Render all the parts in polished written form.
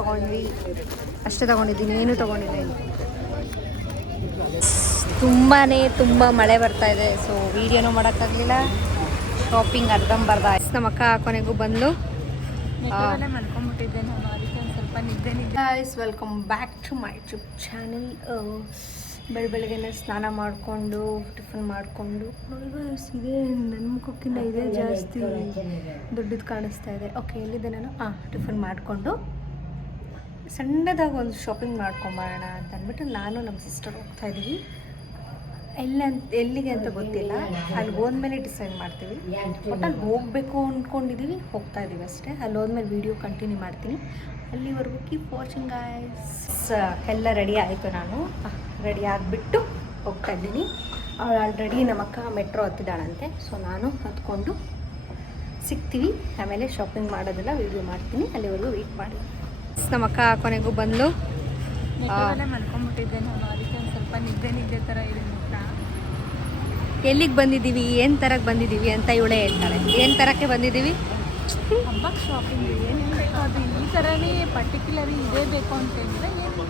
ತೊಗೊಂಡ್ವಿ ಅಷ್ಟೇ ತೊಗೊಂಡಿದ್ದೀನಿ, ಏನೂ ತೊಗೊಂಡಿಲ್ಲ ಇಲ್ಲಿ. ತುಂಬ ಮಳೆ ಬರ್ತಾ ಇದೆ, ಸೊ ವೀಡಿಯೋನೂ ಮಾಡೋಕ್ಕಾಗಲಿಲ್ಲ. ಶಾಪಿಂಗ್ ಅರ್ಧಂಬರ್ಧ ಆಯ್ತು. ನಮ್ಮ ಅಕ್ಕ ಕೊನೆಗೂ ಬಂದು ಮಲ್ಕೊಂಡ್ಬಿಟ್ಟಿದ್ದೆ ನಾನು, ಅದಕ್ಕೆ ಒಂದು ಸ್ವಲ್ಪ ನಿದ್ದೆ. Guys, welcome back to my YouTube channel. ಬೆಳಗ್ಗೆನೇ ಸ್ನಾನ ಮಾಡಿಕೊಂಡು ಟಿಫನ್ ಮಾಡಿಕೊಂಡು ನೋಡಿ ಗೈಸ್, ಇದೇ ನನ್ನ ಮುಖಕ್ಕಿಂತ ಇದೇ ಜಾಸ್ತಿ ದೊಡ್ಡದು ಕಾಣಿಸ್ತಾ ಇದೆ. ಓಕೆ, ಎಲ್ಲಿದೆ ನಾನು? ಟಿಫನ್ ಮಾಡಿಕೊಂಡು ಸಣ್ಣದಾಗಿ ಒಂದು ಶಾಪಿಂಗ್ ಮಾಡ್ಕೊಂಬರೋಣ ಅಂತ ಅಂದ್ಬಿಟ್ಟು ನಾನು ನಮ್ಮ ಸಿಸ್ಟರ್ ಹೋಗ್ತಾ ಇದ್ದೀವಿ. ಎಲ್ಲಿಗೆ ಅಂತ ಗೊತ್ತಿಲ್ಲ, ಅಲ್ಲಿ ಹೋದ್ಮೇಲೆ ಡಿಸೈಡ್ ಮಾಡ್ತೀವಿ. ಬಟ್ ಅಲ್ಲಿ ಹೋಗಬೇಕು ಅಂದ್ಕೊಂಡಿದ್ದೀವಿ, ಹೋಗ್ತಾ ಇದ್ದೀವಿ ಅಷ್ಟೇ. ಅಲ್ಲಿ ಹೋದ್ಮೇಲೆ ವೀಡಿಯೋ ಕಂಟಿನ್ಯೂ ಮಾಡ್ತೀನಿ. ಅಲ್ಲಿವರೆಗೂ ಕೀಪ್ ವಾಚಿಂಗ್ ಗೈಸ್. ಎಲ್ಲ ರೆಡಿ ಆಯಿತು, ನಾನು ರೆಡಿ ಆಗಿಬಿಟ್ಟು ಹೋಗ್ತಾ ಇದ್ದೀನಿ. ಅವಳು ಆಲ್ರೆಡಿ ನಮ್ಮ ಅಕ್ಕ ಮೆಟ್ರೋ ಹತ್ತಿದ್ದಾಳಂತೆ, ಸೊ ನಾನು ಹತ್ಕೊಂಡು ಸಿಗ್ತೀವಿ. ಆಮೇಲೆ ಶಾಪಿಂಗ್ ಮಾಡೋದೆಲ್ಲ ವೀಡಿಯೋ ಮಾಡ್ತೀನಿ, ಅಲ್ಲಿವರೆಗೂ ವೆಯ್ಟ್ ಮಾಡಿ. ನಮ್ಮ ಅಕ್ಕ ಕೊನೆಗೂ ಬಂದು ಮಲ್ಕೊಂಡ್ಬಿಟ್ಟಿದ್ದೆ ನಾನು, ಅದಕ್ಕೆ ಒಂದು ಸ್ವಲ್ಪ ನಿದ್ದೆ ಥರ ಇದೆ ಮುಖ. ಎಲ್ಲಿಗೆ ಬಂದಿದ್ದೀವಿ, ಏನು ತರಕ್ಕೆ ಬಂದಿದ್ದೀವಿ ಅಂತ ಇವಳೇ ಹೇಳ್ತಾಳೆ. ಏನು ತರಕ್ಕೆ ಬಂದಿದ್ದೀವಿ? ಹಬ್ಬಕ್ಕೆ ಶಾಪಿಂಗ್. ಏನೇನು ಬೇಕು ಅದು ಈ ಥರನೇ ಪರ್ಟಿಕ್ಯುಲರಿ ಇದೇ ಬೇಕು ಅಂತೇಳಿದ್ರೆ ಏನು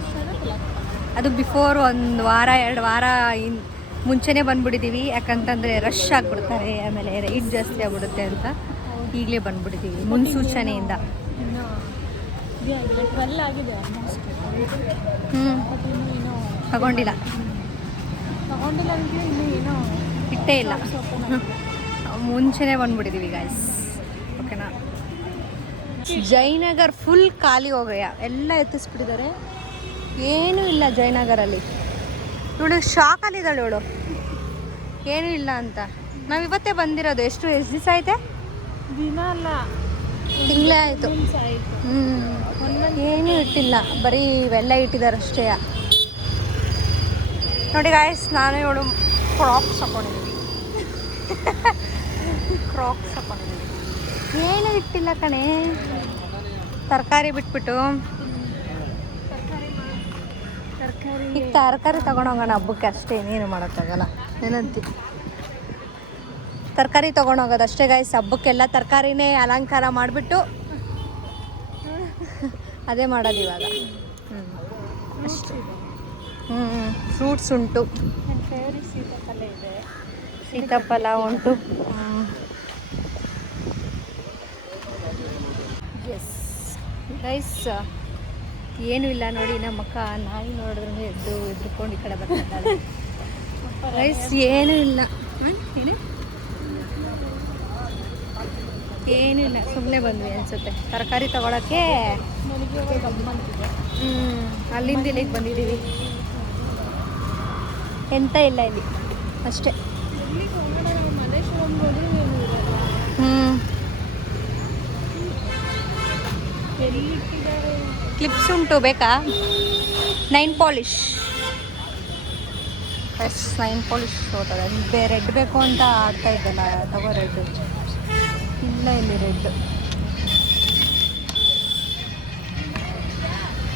ಅದು ಬಿಫೋರ್ 1 ವಾರ 2 ವಾರ ಮುಂಚೆನೇ ಬಂದುಬಿಟ್ಟಿದ್ದೀವಿ. ಯಾಕಂತಂದರೆ ರಶ್ ಆಗಿಬಿಡ್ತಾರೆ, ಆಮೇಲೆ ರೇಟ್ ಜಾಸ್ತಿ ಆಗಿಬಿಡುತ್ತೆ ಅಂತ ಈಗಲೇ ಬಂದುಬಿಟ್ಟಿದ್ದೀವಿ ಮುನ್ಸೂಚನೆಯಿಂದ. ಇನ್ನು 12 ಆಗಿದೆ ಆಲ್ಮೋಸ್ಟ್. ಇನ್ನೂ ತಗೊಂಡಿಲ್ಲ ನನಗೆ ಇನ್ನೂ ಏನೋ ಇಟ್ಟೇ ಇಲ್ಲ, ಮುಂಚೆನೇ ಬಂದುಬಿಟ್ಟಿದ್ದೀವಿ ಗಾಯ್ಸ್. ಓಕೆನಾ? ಜಯನಗರ್ ಫುಲ್ ಖಾಲಿ ಹೋಗಯ್ಯ, ಎಲ್ಲ ಎತ್ತಿಸ್ಬಿಟ್ಟಿದ್ದಾರೆ, ಏನೂ ಇಲ್ಲ ಜಯನಗರಲ್ಲಿ. ಇವಳು ಶಾಕಲ್ಲಿದ್ದಾಳೆ, ಇವಳು ಏನೂ ಇಲ್ಲ ಅಂತ. ನಾವು ಇವತ್ತೇ ಬಂದಿರೋದು. ಎಷ್ಟು ದಿವಸ ಆಯ್ತೆ? ದಿನ ಅಲ್ಲ, ತಿಂಗಳೇ ಆಯಿತು. ಏನೂ ಇಟ್ಟಿಲ್ಲ, ಬರೀ ಇವೆಲ್ಲ ಇಟ್ಟಿದ್ದಾರೆ ಅಷ್ಟೇ. ನೋಡಿ ಗಾಯ್ಸ್, ನಾನು ಇವಳು ಕ್ರಾಕ್ಸ್ ಹಾಕೊಂಡಿದ್ದೀವಿ. ಕ್ರಾಕ್ಸ್ ಹಾಕೊಂಡಿದ್ದೀವಿ, ಏನೂ ಇಟ್ಟಿಲ್ಲ ಕಣೆ. ತರಕಾರಿ ಬಿಟ್ಬಿಟ್ಟು ಈಗ ತರಕಾರಿ ತೊಗೊಂಡೋಗೋಣ ಹಬ್ಬಕ್ಕೆ ಅಷ್ಟೇ, ಇನ್ನೇನು ಮಾಡೋಕ್ಕಾಗಲ್ಲ. ಏನಂತಿ? ತರಕಾರಿ ತೊಗೊಂಡೋಗೋದು ಅಷ್ಟೇ ಗಾಯ್ಸ್. ಹಬ್ಬಕ್ಕೆಲ್ಲ ತರಕಾರಿನೇ ಅಲಂಕಾರ ಮಾಡಿಬಿಟ್ಟು ಅದೇ ಮಾಡೋದು ಇವಾಗ. ಅಷ್ಟೇ. ಫ್ರೂಟ್ಸ್ ಉಂಟು, ನನ್ನ ಫೇವ್ರೆಟ್ ಸೀತಾಫಲ ಇದೆ. ಸೀತಾಫಲ ಉಂಟು. ಎಸ್ ಗೈಸ್, ಏನೂ ಇಲ್ಲ ನೋಡಿ. ನಮ್ಮ ಅಕ್ಕ ನಾಯಿ ನೋಡಿದ್ರು ಎದ್ರುಕೊಂಡು ಈ ಕಡೆ ಬರ್ತಿದ್ದಾಳೆ. ಗೈಸ್ ಏನೂ ಇಲ್ಲ, ಏನೂ ಇಲ್ಲ, ಸುಮ್ಮನೆ ಬಂದ್ವಿ ಅನಿಸುತ್ತೆ ತರಕಾರಿ ತೊಗೊಳಕ್ಕೆ. ಅಲ್ಲಿಂದ ಇಲ್ಲಿಗೆ ಬಂದಿದ್ದೀವಿ, ಎಂತ ಇಲ್ಲ ಇಲ್ಲಿ ಅಷ್ಟೇ. ಕ್ಲಿಪ್ಸ್ ಉಂಟು, ಬೇಕಾ? 9 ಪಾಲಿಶ್. ಎಸ್, 9 ಪಾಲಿಶ್ ಹೋಗ್ತದೆ. ರೆಡ್ ಬೇಕು ಅಂತ ಆಗ್ತಾ ಇದ್ದಲ್ಲ, ತಗೋ ರೆಡ್. ಇಲ್ಲ ಇಲ್ಲಿ ರೆಡ್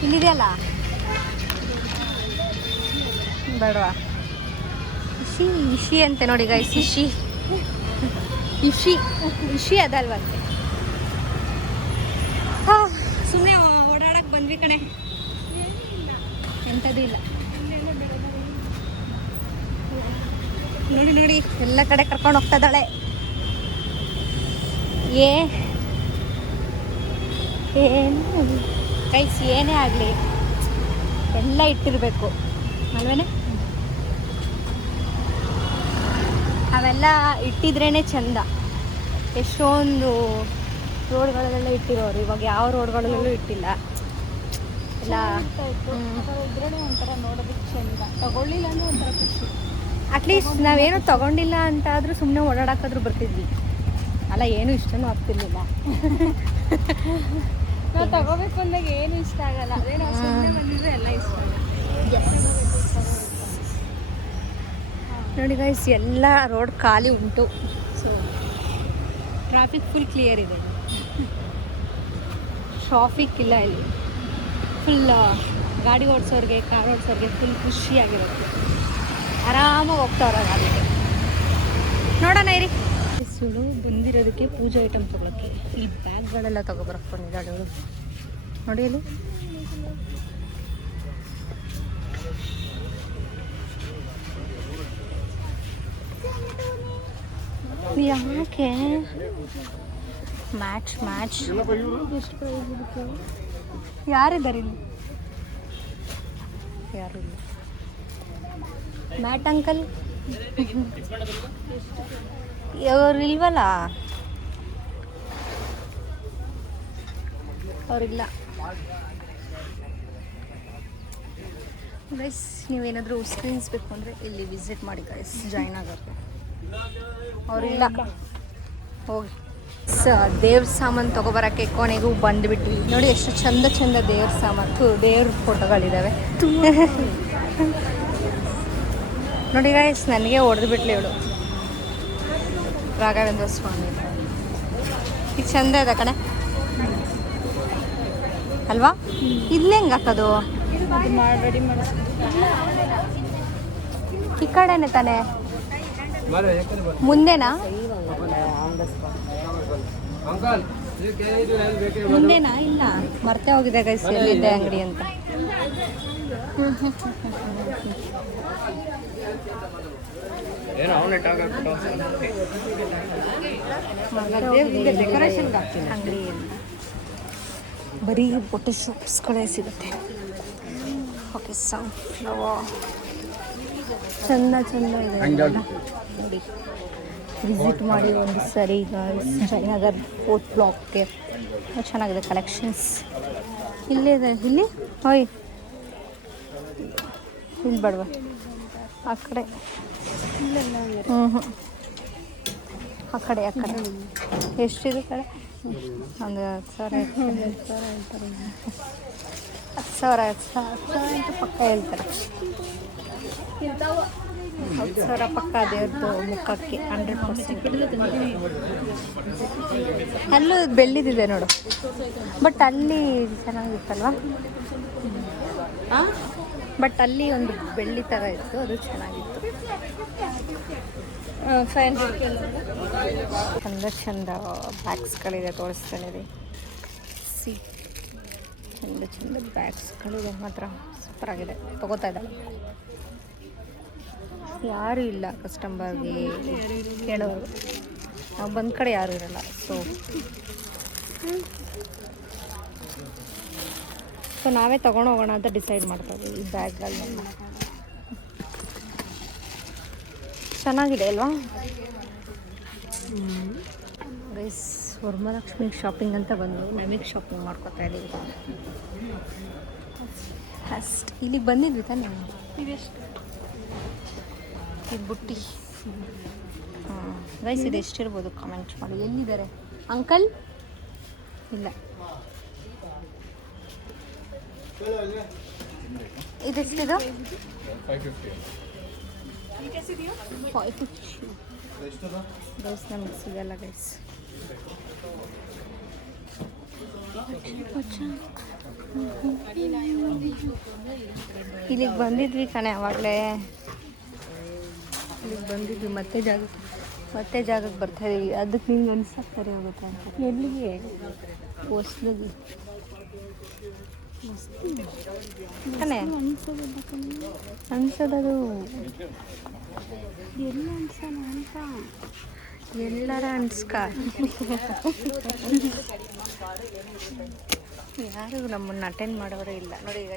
ಇಲ್ಲಿದೆಯಲ್ಲ, ಬೇಡವಾ? ಇಶಿ ಅಂತೆ ನೋಡಿ ಗೈಸ್, ಇಶಿ ಅದಲ್ವಂತೆ. ಸುಮ್ಮನೆ ಓಡಾಡಕ್ಕೆ ಬಂದ್ವಿ ಕಣೆ, ಎಂಥದ್ದು ಇಲ್ಲ. ನೋಡಿ ಎಲ್ಲ ಕಡೆ ಕರ್ಕೊಂಡು ಹೋಗ್ತಾ ಇದ್ದಾಳೆ. ಏನು ಗೈಸ್, ಏನೇ ಆಗಲಿ ಎಲ್ಲ ಇಟ್ಟಿರಬೇಕು ಅಲ್ವೇನೆ? ಅವೆಲ್ಲ ಇಟ್ಟಿದ್ರೇ ಚಂದ. ಎಷ್ಟೊಂದು ರೋಡ್ಗಳಲ್ಲೆಲ್ಲ ಇಟ್ಟಿರೋರು, ಇವಾಗ ಯಾವ ರೋಡ್ಗಳಲ್ಲೂ ಇಟ್ಟಿಲ್ಲ ಎಲ್ಲ. ಇದ್ರೇ ಒಂಥರ ನೋಡೋದಕ್ಕೆ ಚಂದ, ತಗೊಳ್ಳಿಲ್ಲ ಅಂದ್ರೆ ಒಂಥರ ಖುಷಿ. ಅಟ್ಲೀಸ್ಟ್ ನಾವೇನು ತಗೊಂಡಿಲ್ಲ ಅಂತ ಆದರೂ ಸುಮ್ಮನೆ ಓಡಾಡೋಕ್ಕಾದ್ರೂ ಬರ್ತಿದ್ವಿ ಅಲ್ಲ. ಏನು ಇಷ್ಟನೂ ಆಗ್ತಿರ್ಲಿಲ್ಲ. ನಾವು ತಗೋಬೇಕು ಅಂದಾಗ ಏನು ಇಷ್ಟ ಆಗಲ್ಲ, ಅದೇ ನಾವು ಸುಮ್ಮನೆ ಬಂದಿದ್ರೆ ಎಲ್ಲ ಇಷ್ಟ ಆಗಲ್ಲ. ನೋಡಿ ಗೈಸ್, ಎಲ್ಲ ರೋಡ್ ಖಾಲಿ ಉಂಟು. ಸೊ ಟ್ರಾಫಿಕ್ ಫುಲ್ ಕ್ಲಿಯರ್ ಇದೆ, ಟ್ರಾಫಿಕ್ ಇಲ್ಲ ಇಲ್ಲಿ. ಫುಲ್ ಗಾಡಿ ಓಡಿಸೋರಿಗೆ, ಕಾರ್ ಓಡಿಸೋರಿಗೆ ಫುಲ್ ಖುಷಿಯಾಗಿರುತ್ತೆ, ಆರಾಮಾಗಿ ಹೋಗ್ತಾವ್ರ ಗಾಡಿಗೆ. ನೋಡೋಣ ಇರಿ. ಸುಳು ಬಂದಿರೋದಕ್ಕೆ ಪೂಜೆ ಐಟಮ್ ತೊಗೊಳಕ್ಕೆ ಈ ಬ್ಯಾಗ್ಗಳೆಲ್ಲ ತೊಗೊಬರಕ್ಕೆ ಬಂದಿದ್ದಾಳೆ ಅವಳು. ನೋಡಿ ಅಲ್ಲಿ ಯಾಕೆ ಮ್ಯಾಚ್ ಎಷ್ಟು ಪ್ರೈಸ್ ಇದಕ್ಕೆ? ಯಾರಿದ್ದಾರೆ ಇಲ್ಲಿ? ಯಾರು ಇಲ್ಲ. ಮ್ಯಾಟ್ ಅಂಕಲ್ ಅವ್ರು ಇಲ್ವಲ್ಲ, ಅವರಿಲ್ಲ. ಗೈಸ್ ನೀವೇನಾದರೂ ಸ್ಕ್ರೀನ್ಸ್ ಬೇಕು ಅಂದರೆ ಇಲ್ಲಿ ವಿಸಿಟ್ ಮಾಡಿ ಗೈಸ್, ಜಯನಗರ್ಗೆ. ಅವರಿಲ್ಲ, ಹೋಗಿ. ದೇವ್ರ ಸಾಮಾನು ತೊಗೊಬರೋಕ್ಕೆ ಕೊನೆಗೂ ಬಂದುಬಿಟ್ವಿ. ನೋಡಿ ಎಷ್ಟು ಚಂದ ದೇವ್ರ ಸಾಮಾನು, ದೇವ್ರ ಫೋಟೋಗಳಿದ್ದಾವೆ. ನೋಡಿ ಗೈಸ್, ನನಗೆ ಹೊಡೆದು ಬಿಟ್ಲಿ ಇವಳು, ರಾಘವೇಂದ್ರ ಸ್ವಾಮಿ. ಇದು ಚಂದ ಇದೆ ಕಣೆ ಅಲ್ವಾ? ಇಲ್ಲೇ ಹೆಂಗೆ ಹಾಕೋದು? ರೆಡಿ ಮಾಡಿ ಈ ಕಡೆನೆ ತಾನೆ, ಮುಂದೆನಾ? ಮುಂದೆನಾ? ಇಲ್ಲ, ಮರ್ತೆ ಹೋಗಿದೆ ಗೈಸ್ ಎಲ್ಲಿದೆ ಅಂಗಡಿ ಅಂತ. ಅಂಗಡಿ ಬರೀ ಫೋಟೋ ಶಾಪ್ಸ್ಗಳೇ ಸಿಗುತ್ತೆ. ಓಕೆ, ಸನ್ಫ್ಲವರ್ ಚಂದ ಇದೆ ನೋಡಿ, ವಿಸಿಟ್ ಮಾಡಿ ಒಂದು ಸರಿ ಜಯನಗರ್ 4th ಬ್ಲಾಕ್ಗೆ. ಚೆನ್ನಾಗಿದೆ ಕಲೆಕ್ಷನ್ಸ್. ಇಲ್ಲೇ ಇದೆ, ಇಲ್ಲಿ ಹೋಯ್, ಇಲ್ಲಿ ಬೇಡವಾ? ಆ ಕಡೆ ಆ ಕಡೆ ಎಷ್ಟಿದೆ ಕಡೆ? ಒಂದು 10,000 ಅಂತ ಪಕ್ಕ ಹೇಳ್ತಾರೆ. 10,000 ಪಕ್ಕ ದೇವ್ರದ್ದು ಮುಖಕ್ಕೆ 100%. ಅಲ್ಲೂ ಬೆಳ್ಳಿದಿದೆ ನೋಡು, ಬಟ್ ಅಲ್ಲಿ ಚೆನ್ನಾಗಿತ್ತಲ್ವ? ಬಟ್ ಅಲ್ಲಿ ಒಂದು ಬೆಳ್ಳಿ ಥರ ಇತ್ತು, ಅದು ಚೆನ್ನಾಗಿತ್ತು. 500 ಚಂದ ಬ್ಯಾಗ್ಸ್ಗಳಿದೆ, ತೋರಿಸ್ತೇನೆ ರೀ. ಸಿ, ಚಂದ ಬ್ಯಾಗ್ಸ್ಗಳಿದೆ ಮಾತ್ರ, ಸೂಪರಾಗಿದೆ. ತೊಗೋತಾ ಇದ್ದಾಳೆ, ಯಾರೂ ಇಲ್ಲ ಕಸ್ಟಮರ್ಗೆ ಕೇಳೋರು. ನಾವು ಬಂದ ಕಡೆ ಯಾರೂ ಇರಲ್ಲ, ಸೊ ನಾವೇ ತೊಗೊಂಡೋಗೋಣ ಅಂತ ಡಿಸೈಡ್ ಮಾಡ್ತಾ ಇದ್ದೀವಿ ಈ ಬ್ಯಾಗ್ಗಳನ್ನೆಲ್ಲ. ಚೆನ್ನಾಗಿದೆ ಅಲ್ವಾ ಗೈಸ್? ವರಮಹಾಲಕ್ಷ್ಮಿ ಶಾಪಿಂಗ್ ಅಂತ ಬಂದು ನಮಗೆ ಶಾಪಿಂಗ್ ಮಾಡ್ಕೊತಾ ಇದ್ದೀವಿ. ಫಸ್ಟ್ ಇಲ್ಲಿಗೆ ಬಂದಿದ್ವಿ ತಾನೇ? ಇದೆಷ್ಟು? ಇದು ಬುಟ್ಟಿ. ಗೈಸ್ ಇದು ಎಷ್ಟಿರ್ಬೋದು ಕಾಮೆಂಟ್ ಮಾಡಿ. ಎಲ್ಲಿದ್ದಾರೆ ಅಂಕಲ್? ಇಲ್ಲ, ಇದೆಷ್ಟಿದು? 550. ಗೈಸ್ ನಮಗೆ ಸಿಗಲ್ಲ ಗೈಸ್. ಇಲ್ಲಿಗೆ ಬಂದಿದ್ವಿ ಕಣೆ ಅವಾಗಲೇ, ಇಲ್ಲಿಗೆ ಬಂದಿದ್ವಿ. ಮತ್ತೆ ಜಾಗಕ್ಕೆ ಬರ್ತಾ ಇದೀವಿ. ಅದಕ್ಕೆ ನಿಮ್ಗೆ ಅನ್ಸಕ್ಕೆ ಸರಿ ಆಗುತ್ತೆ ಅಂತ. ಎಲ್ಲಿಗೆ? ಹೊಸ್ದಾಗಿ ತಾನೇ ಅನ್ಸೋದದು. ಎಲ್ಲ ಅನ್ಸೋಣ ಅಂತ ಎಲ್ಲರ ಅನ್ಸ್ಕ. ಯಾರು ನಮ್ಮನ್ನು ಅಟೆಂಡ್ ಮಾಡೋರೇ ಇಲ್ಲ ನೋಡಿ. ಈಗ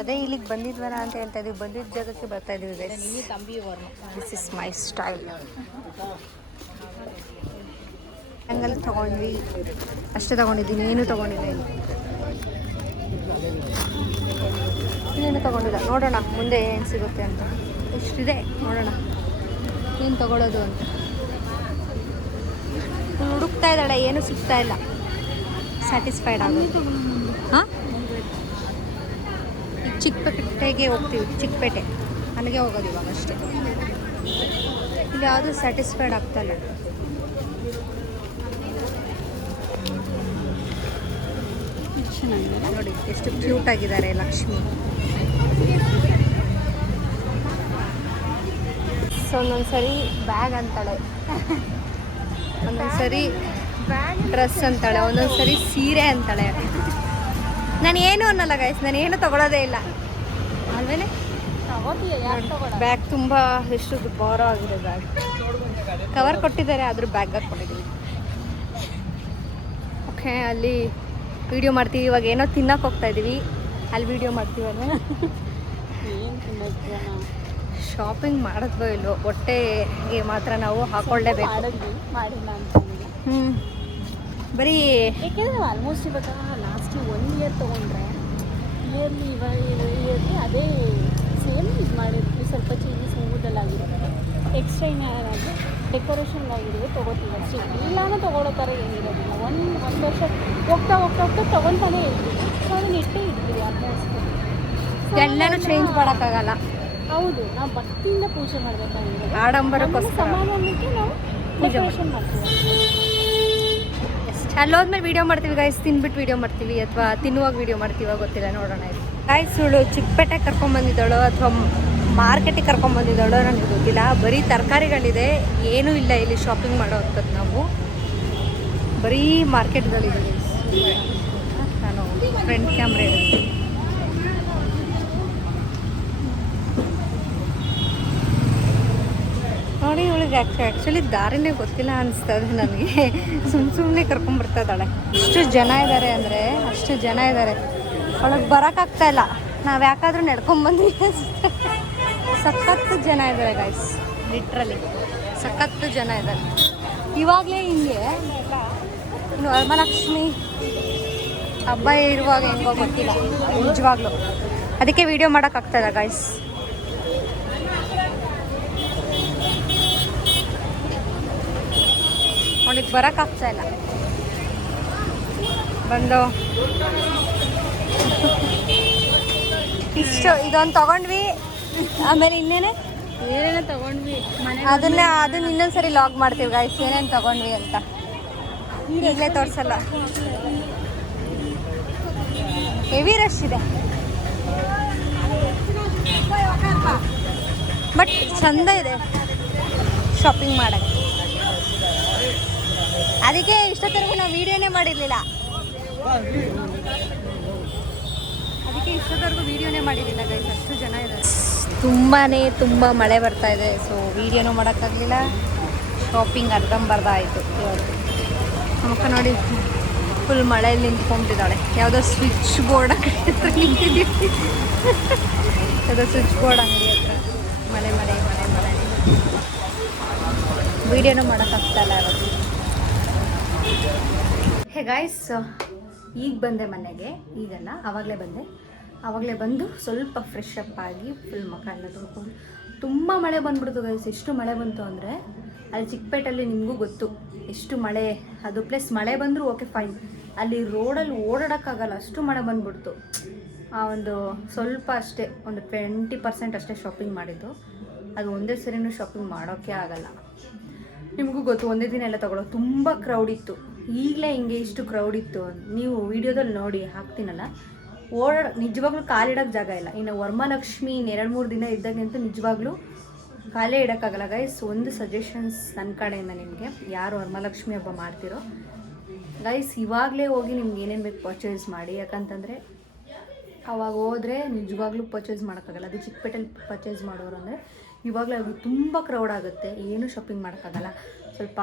ಅದೇ ಇಲ್ಲಿಗೆ ಬಂದಿದ್ವಲ್ಲ ಅಂತ ಹೇಳ್ತಾ ಇದೀವಿ. ಬಂದಿದ್ದ ಜಾಗಕ್ಕೆ ಬರ್ತಾ ಇದೀವಿ. This is my style. ಹಂಗಲ್ಲಿ ತೊಗೊಂಡ್ವಿ, ಅಷ್ಟೇ ತೊಗೊಂಡಿದ್ದೀನಿ, ಏನು ತೊಗೊಂಡಿಲ್ಲ. ಇನ್ನೇನು ತೊಗೊಂಡಿಲ್ಲ. ನೋಡೋಣ ಮುಂದೆ ಏನು ಸಿಗುತ್ತೆ ಅಂತ. ಇಷ್ಟಿದೆ, ನೋಡೋಣ ಏನು ತೊಗೊಳ್ಳೋದು ಅಂತ. ಹುಡುಕ್ತಾ ಇದ್ದಾಳೆ, ಏನೂ ಸಿಗ್ತಾ ಇಲ್ಲ. ಸ್ಯಾಟಿಸ್ಫೈಡ್ ಆಗೋದು. ಹಾಂ, ಈಗ ಚಿಕ್ಕಪೇಟೆಗೆ ಹೋಗ್ತೀವಿ. ಚಿಕ್ಕಪೇಟೆ ಅಲ್ಲಿಗೆ ಹೋಗೋದು ಇವಾಗ ಅಷ್ಟೇ. ಇಲ್ಲಿ ಯಾವುದೂ ಸ್ಯಾಟಿಸ್ಫೈಡ್ ಆಗ್ತಾಯಿಲ್ಲ. ಚೆನ್ನಾಗಿದೆ ನೋಡಿ, ಎಷ್ಟು ಕ್ಯೂಟ್ ಆಗಿದ್ದಾರೆ ಲಕ್ಷ್ಮಿ. ಸೊ ಒಂದೊಂದು ಸರಿ ಬ್ಯಾಗ್ ಅಂತಾಳೆ, ಒಂದೊಂದು ಸರಿ ಡ್ರೆಸ್ ಅಂತಾಳೆ, ಒಂದೊಂದು ಸರಿ ಸೀರೆ ಅಂತಾಳೆ. ನಾನು ಏನು ಅನ್ನಲ್ಲ ಗೈಸ್, ನಾನು ಏನು ತೊಗೊಳೋದೇ ಇಲ್ಲ ಅಲ್ವೇನೆ. ತಗೋತೀಯ ಯಾಕೆ ತಗೊಳ ಬ್ಯಾಗ್ ತುಂಬ ಎಷ್ಟು ಭಾರ ಆಗಿದೆ ಬ್ಯಾಗ್. ಕವರ್ ಕೊಟ್ಟಿದ್ದಾರೆ ಆದರೂ ಬ್ಯಾಗ್ ಹಾಕ್ಕೊಂಡಿದ್ದೀವಿ. ಓಕೆ, ಅಲ್ಲಿ ವಿಡಿಯೋ ಮಾಡ್ತೀವಿ. ಇವಾಗ ಏನೋ ತಿನ್ನಕ್ಕೆ ಹೋಗ್ತಾ ಇದ್ದೀವಿ, ಅಲ್ಲಿ ವಿಡಿಯೋ ಮಾಡ್ತೀವಲ್ಲ. ಏನು ತಿನ್ನಕ್ಕೆ ಶಾಪಿಂಗ್ ಮಾಡಿದ್ವೋ ಇಲ್ಲೋ, ಹೊಟ್ಟೆಗೆ ಮಾತ್ರ ನಾವು ಹಾಕೊಳ್ಳೇಬೇಕು. ಮಾಡಿಲ್ಲ ಅಂತಂದ್ರೆ ಬರೀ ಯಾಕೆಂದರೆ ಆಲ್ಮೋಸ್ಟ್ ಇವಾಗ ಲಾಸ್ಟ್ 1 ಇಯರ್ ತೊಗೊಂಡ್ರೆ ಇಯರ್ಲಿ ಅದೇ ಸೇಮ್ ಇದು ಮಾಡಿರ್ತೀವಿ. ಸ್ವಲ್ಪ ಚೇಂಜಸ್ ಮೂದಲ್ಲಾಗಿರುತ್ತೆ, ಎಕ್ಸ್ಟ್ರಾ ಏನಾದ್ರು ಡೆಕೋರೇಷನ್ಗಾಗಿರೋದು ತೊಗೋತೀವಿ ಅಷ್ಟೇ. ಎಲ್ಲನೂ ತೊಗೊಳ್ಳೋ ಥರ ಏನಿರೋದಿಲ್ಲ. ಒಂದು ವರ್ಷ ಹೋಗ್ತಾ ತೊಗೊತಾನೆ ಇರ್ತೀವಿ. ಸೊ ಅದನ್ನ ಇಟ್ಟೇ ಇಡ್ತೀವಿ ಆಲ್ಮೋಸ್ಟ್. ಎಲ್ಲನೂ ಚೇಂಜ್ ಮಾಡೋಕ್ಕಾಗಲ್ಲ. ಹೌದು, ನಾವು ಭಕ್ತಿಯಿಂದ ಪೂಜೆ ಮಾಡಬೇಕಾಗಿರೋದು. ಆಡಂಬರಕ್ಕೋಸ್ಕರ ಸಮಾಧಾನಕ್ಕೆ ನಾವು ಡೆಕೋರೇಷನ್ ಮಾಡ್ತೀವಿ. ಅಲ್ಲೋದ್ಮೇಲೆ ವೀಡಿಯೋ ಮಾಡ್ತೀವಿ ಗೈಸ್. ತಿನ್ಬಿಟ್ಟು ವೀಡಿಯೋ ಮಾಡ್ತೀವಿ ಅಥವಾ ತಿನ್ನುವಾಗ ವೀಡಿಯೋ ಮಾಡ್ತೀವ ಗೊತ್ತಿಲ್ಲ, ನೋಡೋಣ. ಗೈಸ್ ಇವಳು ಚಿಕ್ಕಪೇಟೆಗೆ ಕರ್ಕೊಂಡ್ಬಂದಿದ್ದಾಳೋ ಅಥವಾ ಮಾರ್ಕೆಟಿಗೆ ಕರ್ಕೊಂಡ್ಬಂದಿದ್ದಾಳೋ ನನಗೆ ಗೊತ್ತಿಲ್ಲ. ಬರೀ ತರಕಾರಿಗಳಿದೆ, ಏನೂ ಇಲ್ಲ ಇಲ್ಲಿ ಶಾಪಿಂಗ್ ಮಾಡೋ ಅಂಥದ್ದು. ನಾವು ಬರೀ ಮಾರ್ಕೆಟ್ಗಳಿದೆ ಗೈಸ್. ನಾನು ಫ್ರಂಟ್ ಕ್ಯಾಮ್ರಾ ಇಡ್ತೀನಿ. ನೋಡಿ, ಇವಳಿಗೆ ಆ್ಯಕ್ಚುಲಿ ದಾರಿನೇ ಗೊತ್ತಿಲ್ಲ ಅನಿಸ್ತದೆ ನನಗೆ. ಸುಮ್ಮನೆ ಕರ್ಕೊಂಬರ್ತಾ ಇದ್ದಾಳೆ. ಎಷ್ಟು ಜನ ಇದ್ದಾರೆ ಅಂದರೆ ಅಷ್ಟು ಜನ ಇದ್ದಾರೆ. ಅವಳಿಗೆ ಬರೋಕ್ಕಾಗ್ತಾ ಇಲ್ಲ. ನಾವು ಯಾಕಾದರೂ ನಡ್ಕೊಂಬಂದ್ವಿ. ಸಖತ್ತು ಜನ ಇದ್ದಾರೆ ಗೈಸ್, ಲಿಟ್ರಲಿ ಸಖತ್ತು ಜನ ಇದ್ದಾರೆ. ಇವಾಗಲೇ ಹಿಂಗೆ ಇನ್ನು ವರಮಹಾಲಕ್ಷ್ಮಿ ಹಬ್ಬ ಇರುವಾಗ ಹೆಂಗೋ ಗೊತ್ತಿಲ್ಲ ನಿಜವಾಗ್ಲೂ. ಅದಕ್ಕೆ ವಿಡಿಯೋ ಮಾಡೋಕ್ಕಾಗ್ತಾಯಿಲ್ಲ ಗೈಸ್. ಅವನಿಗೆ ಬರೋಕ್ಕಾಗ್ತಾ ಇಲ್ಲ. ಬಂದು ಇಷ್ಟು ಇದೊಂದು ತಗೊಂಡ್ವಿ. ಆಮೇಲೆ ಇನ್ನೇನೆ ಏನೇನೋ ತೊಗೊಂಡ್ವಿ ಅದನ್ನ ಇನ್ನೊಂದ್ಸರಿ ಲಾಗ್ ಮಾಡ್ತೀವಿ ಗೈಸ್, ಏನೇನು ತಗೊಂಡ್ವಿ ಅಂತ. ಈಗಲೇ ತೋರಿಸಲ್ಲ. ಹೆವಿ ರಶ್ ಇದೆ, ಬಟ್ ಚಂದ ಇದೆ ಶಾಪಿಂಗ್ ಮಾಡೋಕ್ಕೆ. ಅದಕ್ಕೆ ಇಷ್ಟೊತ್ತರೆಗೂ ನಾವು ವೀಡಿಯೋನೇ ಮಾಡಿರಲಿಲ್ಲ. ಗೈಸ್, ಅಷ್ಟು ಜನ ಇದ್ದಾರೆ. ತುಂಬ ಮಳೆ ಬರ್ತಾ ಇದೆ. ಸೊ ವೀಡಿಯೋನೂ ಮಾಡೋಕ್ಕಾಗಲಿಲ್ಲ, ಶಾಪಿಂಗ್ ಅರ್ಧಂಬರ್ಧ ಆಯಿತು ಇವತ್ತು. ನಮ್ಮಕ್ಕ ನೋಡಿ ಫುಲ್ ಮಳೆಯಲ್ಲಿ ನಿಂತ್ಕೊಂಡಿದ್ದಾಳೆ. ಯಾವುದೋ ಸ್ವಿಚ್ ಬೋರ್ಡ್ ಹತ್ರ ನಿಂತಿದ್ದೀವಿ. ಯಾವುದೋ ಸ್ವಿಚ್ ಬೋರ್ಡ್ ಅಂಗಡಿ ಹತ್ರ ಮಳೆ ವೀಡಿಯೋನೂ ಮಾಡೋಕ್ಕಾಗ್ತಾಯಿಲ್ಲ ಇವತ್ತು. ಹೇ ಗಾಯ್ಸ್, ಈಗ ಬಂದೆ ಮನೆಗೆ. ಈಗಲ್ಲ, ಆವಾಗಲೇ ಬಂದು ಸ್ವಲ್ಪ ಫ್ರೆಶ್ ಅಪ್ ಆಗಿ ಫುಲ್ ಮುಖ ಎಲ್ಲ ತೊಳ್ಕೊಂಡು. ತುಂಬ ಮಳೆ ಬಂದ್ಬಿಡ್ತು ಗೈಸ್. ಎಷ್ಟು ಮಳೆ ಬಂತು ಅಂದರೆ ಅಲ್ಲಿ ಚಿಕ್ಕಪೇಟಲ್ಲಿ ನಿಮಗೂ ಗೊತ್ತು ಎಷ್ಟು ಮಳೆ. ಅದು ಪ್ಲಸ್ ಮಳೆ ಬಂದರೂ ಓಕೆ ಫೈನ್, ಅಲ್ಲಿ ರೋಡಲ್ಲಿ ಓಡಾಡೋಕ್ಕಾಗಲ್ಲ, ಅಷ್ಟು ಮಳೆ ಬಂದ್ಬಿಡ್ತು. ಒಂದು ಸ್ವಲ್ಪ ಅಷ್ಟೇ, ಒಂದು 20% ಅಷ್ಟೇ ಶಾಪಿಂಗ್ ಮಾಡಿದ್ದು. ಅದು ಒಂದೇ ಸರಿನೂ ಶಾಪಿಂಗ್ ಮಾಡೋಕ್ಕೆ ಆಗಲ್ಲ. ನಿಮಗೂ ಗೊತ್ತು, ಒಂದೇ ದಿನ ಎಲ್ಲ ತೊಗೊಳ್ಳೋ. ತುಂಬ ಕ್ರೌಡ್ ಇತ್ತು. ಈಗಲೇ ಹಿಂಗೆ ಇಷ್ಟು ಕ್ರೌಡ್ ಇತ್ತು. ನೀವು ವೀಡಿಯೋದಲ್ಲಿ ನೋಡಿ ಹಾಕ್ತೀನಲ್ಲ, ನಿಜವಾಗ್ಲೂ ಕಾಲಿಡೋಕ್ಕೆ ಜಾಗ ಇಲ್ಲ. ಇನ್ನು ವರಮಹಾಲಕ್ಷ್ಮಿ 2-3 ದಿನ ಇದ್ದಾಗಂತೂ ನಿಜವಾಗ್ಲೂ ಕಾಲೇ ಇಡೋಕ್ಕಾಗಲ್ಲ ಗೈಸ್. ಒಂದು ಸಜೆಷನ್ಸ್ ನನ್ನ ಕಡೆಯಿಂದ ನಿಮಗೆ, ಯಾರು ವರಮಹಾಲಕ್ಷ್ಮಿ ಹಬ್ಬ ಮಾಡ್ತಿರೋ ಗೈಸ್, ಇವಾಗಲೇ ಹೋಗಿ ನಿಮ್ಗೆ ಏನೇನು ಬೇಕು ಪರ್ಚೇಸ್ ಮಾಡಿ. ಯಾಕಂತಂದರೆ ಅವಾಗ ಹೋದರೆ ನಿಜವಾಗ್ಲೂ ಪರ್ಚೇಸ್ ಮಾಡೋಕ್ಕಾಗಲ್ಲ. ಅದು ಚಿಕ್ಕಪೇಟೆಲಿ ಪರ್ಚೇಸ್ ಮಾಡೋರು ಅಂದರೆ ಇವಾಗಲೇ ಅವ್ರಿಗೆ ತುಂಬ ಕ್ರೌಡ್ ಆಗುತ್ತೆ, ಏನೂ ಶಾಪಿಂಗ್ ಮಾಡೋಕ್ಕಾಗಲ್ಲ. ಸ್ವಲ್ಪ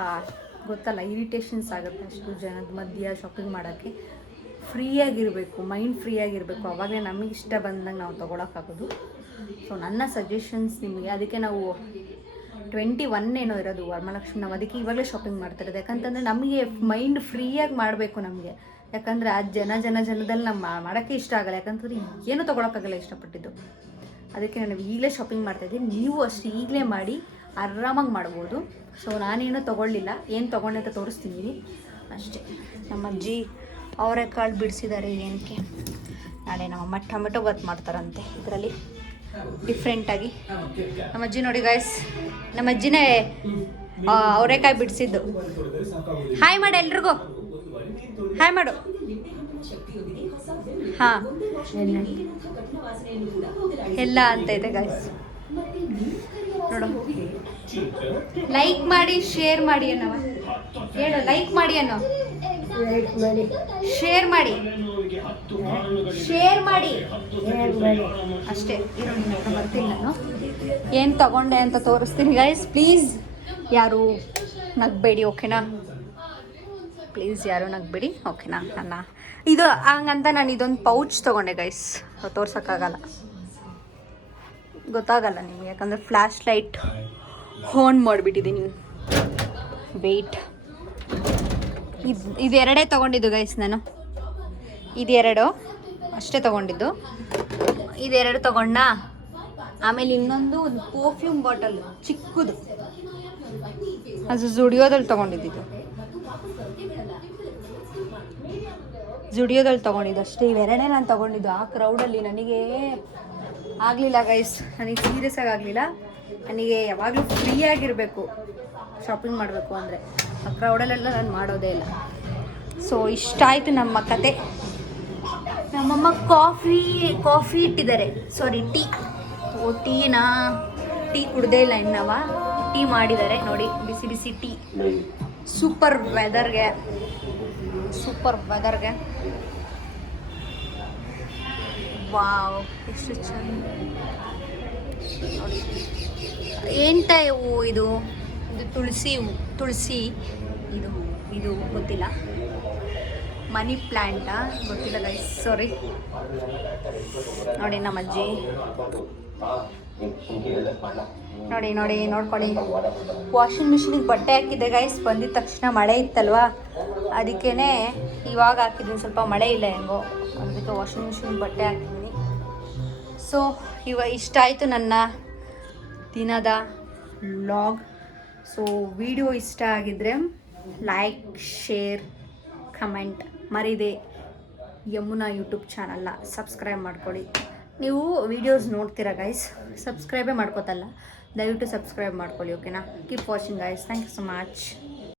ಗೊತ್ತಲ್ಲ, ಇರಿಟೇಷನ್ಸ್ ಆಗುತ್ತೆ ಅಷ್ಟು ಜನದ ಮಧ್ಯೆ ಶಾಪಿಂಗ್ ಮಾಡೋಕ್ಕೆ. ಫ್ರೀಯಾಗಿರಬೇಕು, ಮೈಂಡ್ ಫ್ರೀಯಾಗಿರಬೇಕು. ಆವಾಗಲೇ ನಮಗೆ ಇಷ್ಟ ಬಂದಂಗೆ ನಾವು ತೊಗೊಳಕ್ಕಾಗೋದು. ಸೊ ನನ್ನ ಸಜೆಷನ್ಸ್ ನಿಮಗೆ. ಅದಕ್ಕೆ ನಾವು 21 ಏನೋ ಇರೋದು ವರಮಹಾಲಕ್ಷ್ಮಿ. ನಾವು ಅದಕ್ಕೆ ಇವಾಗಲೇ ಶಾಪಿಂಗ್ ಮಾಡ್ತಿರೋದು. ಯಾಕಂತಂದರೆ ನಮಗೆ ಮೈಂಡ್ ಫ್ರೀಯಾಗಿ ಮಾಡಬೇಕು ನಮಗೆ. ಯಾಕಂದರೆ ಆ ಜನದಲ್ಲಿ ನಾವು ಮಾಡೋಕ್ಕೆ ಇಷ್ಟ ಆಗಲ್ಲ. ಯಾಕಂತಂದರೆ ಏನೂ ತೊಗೊಳಕ್ಕಾಗಲ್ಲ ಇಷ್ಟಪಟ್ಟಿದ್ದು. ಅದಕ್ಕೆ ನಾನು ಈಗಲೇ ಶಾಪಿಂಗ್ ಮಾಡ್ತಾಯಿದ್ದೀನಿ. ನೀವು ಅಷ್ಟು ಈಗಲೇ ಮಾಡಿ ಆರಾಮಾಗಿ ಮಾಡ್ಬೋದು. ಸೊ ನಾನೇನೂ ತೊಗೊಳ್ಳಿಲ್ಲ, ಏನು ತೊಗೊಂಡೆ ಅಂತ ತೋರಿಸ್ತೀನಿ ಅಷ್ಟೇ. ನಮ್ಮ ಅಜ್ಜಿ ಅವರೆಕಾಳು ಬಿಡಿಸಿದ್ದಾರೆ. ಏನಕ್ಕೆ ನಾಳೆ ನಮ್ಮಮ್ಮ ಟೊಮೆಟೊ ಬಾತ್ ಮಾಡ್ತಾರಂತೆ, ಇದರಲ್ಲಿ ಡಿಫ್ರೆಂಟಾಗಿ. ನಮ್ಮ ಅಜ್ಜಿ ನೋಡಿ ಗಾಯ್ಸ್, ನಮ್ಮ ಅಜ್ಜಿನೇ ಅವರೆಕಾಯಿ ಬಿಡಿಸಿದ್ದು. ಹಾಯ್ ಮಾಡು ಎಲ್ರಿಗೂ, ಹಾಯ್ ಮಾಡು. ಹಾಂ, ಎಲ್ಲ ಅಂತ ಇದೆ ಗಾಯ್ಸ್. ನೋಡು, ಲೈಕ್ ಮಾಡಿ ಶೇರ್ ಮಾಡಿ ಅನ್ನೋ, ಹೇಳು ಲೈಕ್ ಮಾಡಿ ಅನ್ನೋ. ಶೇರ್ ಮಾಡಿ ಶೇರ್ ಮಾಡಿ ಅಷ್ಟೇ. ಇರೋ ನಿಮ್ಮ ಹತ್ರ ಬರ್ತೀನಿ ನಾನು ಏನು ತಗೊಂಡೆ ಅಂತ ತೋರಿಸ್ತೀನಿ ಗೈಸ್. ಪ್ಲೀಸ್ ಯಾರು ನಗಬೇಡಿ ಓಕೆನಾ, ಪ್ಲೀಸ್ ಯಾರು ನಗಬೇಡಿ ಓಕೆನಾ. ನನ್ನ ಇದು ಹಂಗಂತ ನಾನು ಇದೊಂದು ಪೌಚ್ ತೊಗೊಂಡೆ ಗೈಸ್, ತೋರ್ಸೋಕ್ಕಾಗಲ್ಲ, ಗೊತ್ತಾಗಲ್ಲ ನಿಮಗೆ, ಯಾಕಂದರೆ ಫ್ಲ್ಯಾಶ್ ಲೈಟ್ ಆನ್ ಮಾಡಿಬಿಟ್ಟಿದ್ದೀನಿ. ವೆಯ್ಟ್, ಇದೆರಡೇ ತೊಗೊಂಡಿದ್ದು ಗೈಸ್ ನಾನು, ಇದೆರಡು ಅಷ್ಟೇ ತೊಗೊಂಡಿದ್ದು, ಇದೆರಡು ತೊಗೊಂಡ. ಆಮೇಲೆ ಇನ್ನೊಂದು ಒಂದು ಪರ್ಫ್ಯೂಮ್ ಬಾಟಲ್ ಚಿಕ್ಕದು, ಅದು ಜುಡಿಯೋದಲ್ಲಿ ತೊಗೊಂಡಿದ್ದು, ಜುಡಿಯೋದಲ್ಲಿ ತೊಗೊಂಡಿದ್ದು ಅಷ್ಟೇ. ಇವೆರಡೇ ನಾನು ತೊಗೊಂಡಿದ್ದು. ಆ ಕ್ರೌಡಲ್ಲಿ ನನಗೆ ಆಗಲಿಲ್ಲ ಗೈಸ್, ನನಗೆ ಸೀರಿಯಸ್ ಆಗಿ ಆಗಲಿಲ್ಲ. ನನಗೆ ಯಾವಾಗಲೂ ಫ್ರೀ ಆಗಿರಬೇಕು ಶಾಪಿಂಗ್ ಮಾಡಬೇಕು ಅಂದರೆ, ಆ ಕ್ರೌಡಲ್ಲೆಲ್ಲ ನಾನು ಮಾಡೋದೇ ಇಲ್ಲ. ಸೊ ಇಷ್ಟ ಆಯಿತು ನಮ್ಮ ಕತೆ. ನಮ್ಮಮ್ಮ ಕಾಫಿ ಇಟ್ಟಿದ್ದಾರೆ, ಸಾರಿ ಟೀ. ಟೀ ಕುಡ್ದೇ ಇಲ್ಲ ಇನ್ನವ, ಟೀ ಮಾಡಿದ್ದಾರೆ ನೋಡಿ, ಬಿಸಿ ಬಿಸಿ ಟೀ. ಸೂಪರ್ ವೆದರ್ಗೆ ವಾವ್, ಎಷ್ಟು ಚಂದ ನೋಡಿ. ಎಂತ ಇವು, ಇದು ತುಳಸಿ ಇದು ಗೊತ್ತಿಲ್ಲ, ಮನಿ ಪ್ಲ್ಯಾಂಟಾ ಗೊತ್ತಿಲ್ಲ ಗೈಸ್, ಸಾರಿ. ನೋಡಿ ನಮ್ಮ ಅಜ್ಜಿ ನೋಡ್ಕೊಳ್ಳಿ. ವಾಷಿಂಗ್ ಮಿಷಿನಿಗೆ ಬಟ್ಟೆ ಹಾಕಿದ್ದೆ ಗೈಸ್, ಬಂದಿದ ತಕ್ಷಣ ಮಳೆ ಇತ್ತಲ್ವಾ, ಅದಕ್ಕೇ ಇವಾಗ ಹಾಕಿದ್ದೀನಿ. ಸ್ವಲ್ಪ ಮಳೆ ಇಲ್ಲ ಹೆಂಗೋ, ಅದಕ್ಕೆ ವಾಷಿಂಗ್ ಮಿಷಿನಿಗೆ ಬಟ್ಟೆ ಹಾಕಿದ್ದೀನಿ. ಸೊ ಇಷ್ಟ ಆಯಿತು ನನ್ನ ದಿನದ ವ್ಲಾಗ್. ಸೊ ವಿಡಿಯೋ ಇಷ್ಟ ಆಗಿದ್ದರೆ ಲೈಕ್, ಶೇರ್, ಕಮೆಂಟ್ ಮರಿದೆ ಯಮುನಾ ಯೂಟ್ಯೂಬ್ ಚಾನಲ್ನ ಸಬ್ಸ್ಕ್ರೈಬ್ ಮಾಡ್ಕೊಳ್ಳಿ. ನೀವು ವೀಡಿಯೋಸ್ ನೋಡ್ತೀರಾ ಗೈಸ್, ಸಬ್ಸ್ಕ್ರೈಬೇ ಮಾಡ್ಕೋತಲ್ಲ, ದಯವಿಟ್ಟು ಸಬ್ಸ್ಕ್ರೈಬ್ ಮಾಡ್ಕೊಳ್ಳಿ ಓಕೆನಾ. Keep watching guys, thank you so much.